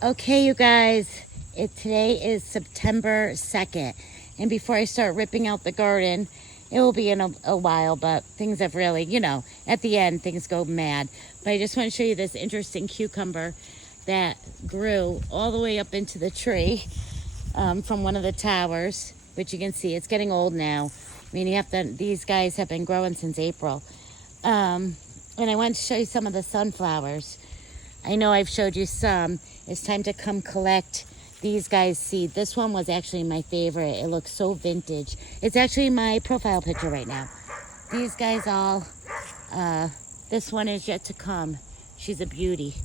Okay, you guys, today is September 2nd. And before I start ripping out the garden, it will be in a while, but things have really, at the end, things go mad. But I just want to show you this interesting cucumber that grew all the way up into the tree from one of the towers, which you can see it's getting old now. I mean, these guys have been growing since April. And I wanted to show you some of the sunflowers. I know I've showed you some. It's time to come collect these guys' seed. This one was actually my favorite. It looks so vintage. It's actually my profile picture right now. These guys all, this one is yet to come. She's a beauty.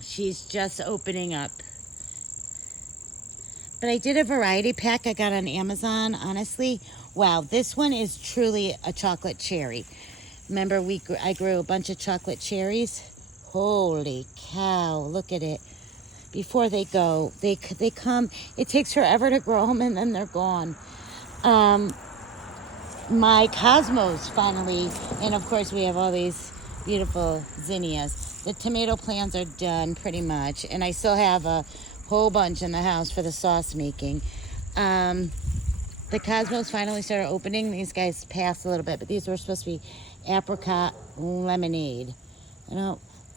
She's just opening up. But I did a variety pack I got on Amazon, honestly. Wow, this one is truly a chocolate cherry. Remember, I grew a bunch of chocolate cherries. Holy cow, look at it. Before they go, they come, it takes forever to grow them and then they're gone. My cosmos finally, and of course we have all these beautiful zinnias. The tomato plants are done pretty much, and I still have a whole bunch in the house for the sauce making. The cosmos finally started opening. These guys passed a little bit, but these were supposed to be apricot lemonade.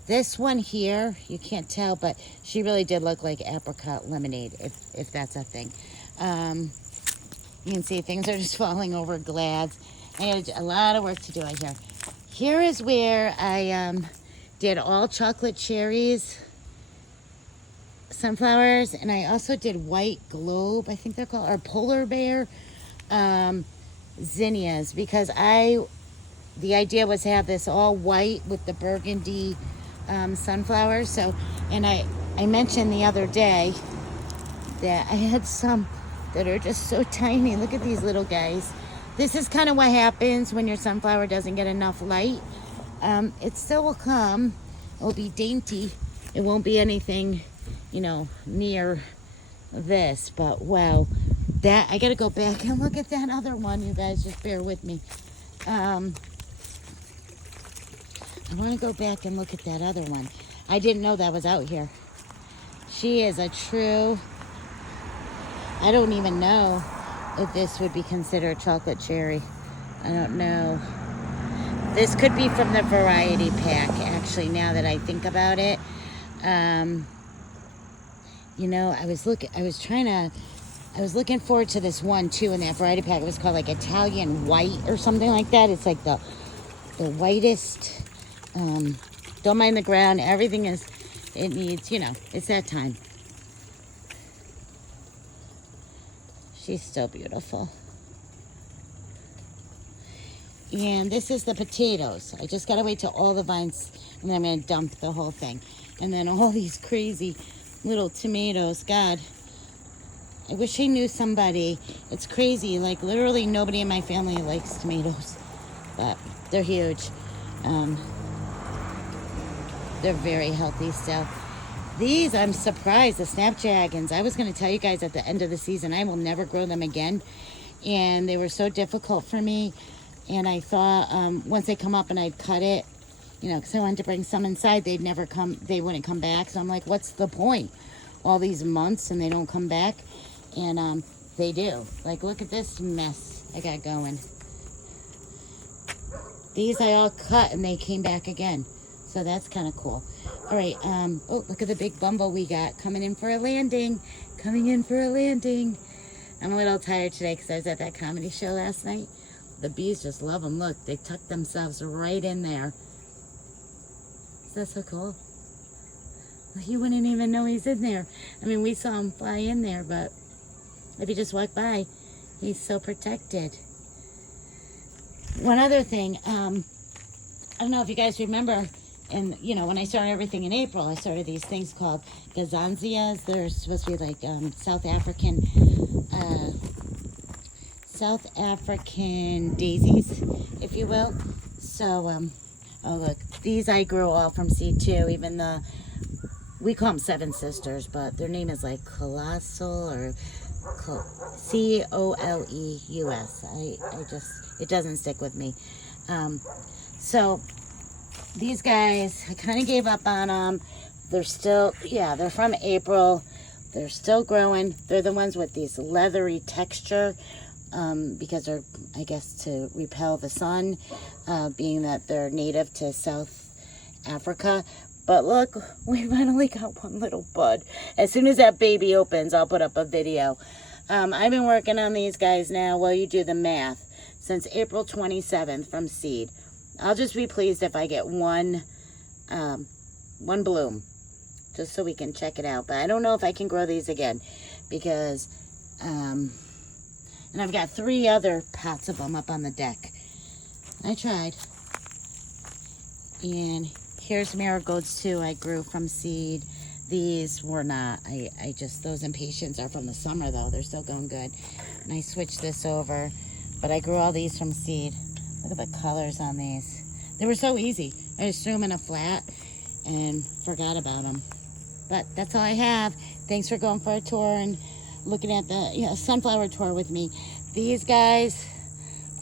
This one here, you can't tell, but she really did look like apricot lemonade, if that's a thing. You can see things are just falling over glads. I had a lot of work to do out here. Here is where I did all chocolate cherries, sunflowers, and I also did white globe, I think they're called, or polar bear zinnias, because the idea was to have this all white with the burgundy sunflowers. So, and I mentioned the other day that I had some that are just so tiny. Look at these little guys. This is kind of what happens when your sunflower doesn't get enough light. It still will come. It will be dainty. It won't be anything, near this. But wow, I gotta go back and look at that other one. You guys just bear with me. I want to go back and look at that other one. I didn't know that was out here. She is a true, I don't even know if this would be considered chocolate cherry. I don't know. This could be from the variety pack, actually, now that I think about it. I was looking forward to this one too in that variety pack. It was called like Italian White or something like that. It's like the whitest. Don't mind the ground. Everything it needs, it's that time. She's still beautiful. And this is the potatoes. I just gotta wait till all the vines, and then I'm gonna dump the whole thing. And then all these crazy little tomatoes. God, I wish I knew somebody. It's crazy. Like literally nobody in my family likes tomatoes, but they're huge. They're very healthy still. These, I'm surprised, the snapdragons. I was going to tell you guys at the end of the season, I will never grow them again. And they were so difficult for me. And I thought once they come up and I'd cut it, because I wanted to bring some inside, they wouldn't come back. So I'm like, what's the point? All these months and they don't come back. And they do. Like, look at this mess I got going. These I all cut and they came back again. So that's kind of cool. All right. Oh, look at the big bumble we got coming in for a landing. Coming in for a landing. I'm a little tired today because I was at that comedy show last night. The bees just love them. Look, they tuck themselves right in there. Is that so cool? Well, you wouldn't even know he's in there. I mean, we saw him fly in there, but if you just walk by, he's so protected. One other thing, I don't know if you guys remember, and when I started everything in April, I started these things called gazanzias. They're supposed to be like South African daisies, if you will. So, oh look, these I grew all from seed too. Even we call them Seven Sisters, but their name is like Colossal or Coleus. It doesn't stick with me. So these guys, I kind of gave up on them. They're still, yeah, they're from April. They're still growing. They're the ones with these leathery texture, because they're, I guess, to repel the sun, being that they're native to South Africa. But look, we finally got one little bud. As soon as that baby opens, I'll put up a video. I've been working on these guys now, well, you do the math, since April 27th from seed. I'll just be pleased if I get one bloom, just so we can check it out. But I don't know if I can grow these again, because, and I've got 3 other pots of them up on the deck. I tried. And here's marigolds too, I grew from seed. These were not, I just, those impatiens are from the summer though. They're still going good. And I switched this over, but I grew all these from seed. Look at the colors on these. They were so easy. I just threw them in a flat and forgot about them. But that's all I have. Thanks for going for a tour and looking at the sunflower tour with me. These guys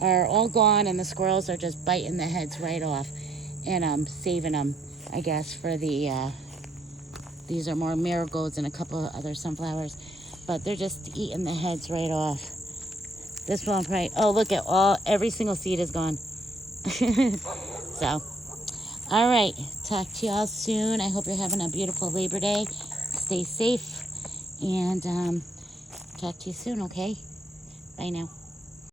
are all gone, and the squirrels are just biting the heads right off. And I'm saving them, I guess, for the, these are more marigolds and a couple of other sunflowers. But they're just eating the heads right off. This one, right? Oh, look at every single seed is gone. So, all right. Talk to y'all soon. I hope you're having a beautiful Labor Day. Stay safe. And talk to you soon, okay? Bye now.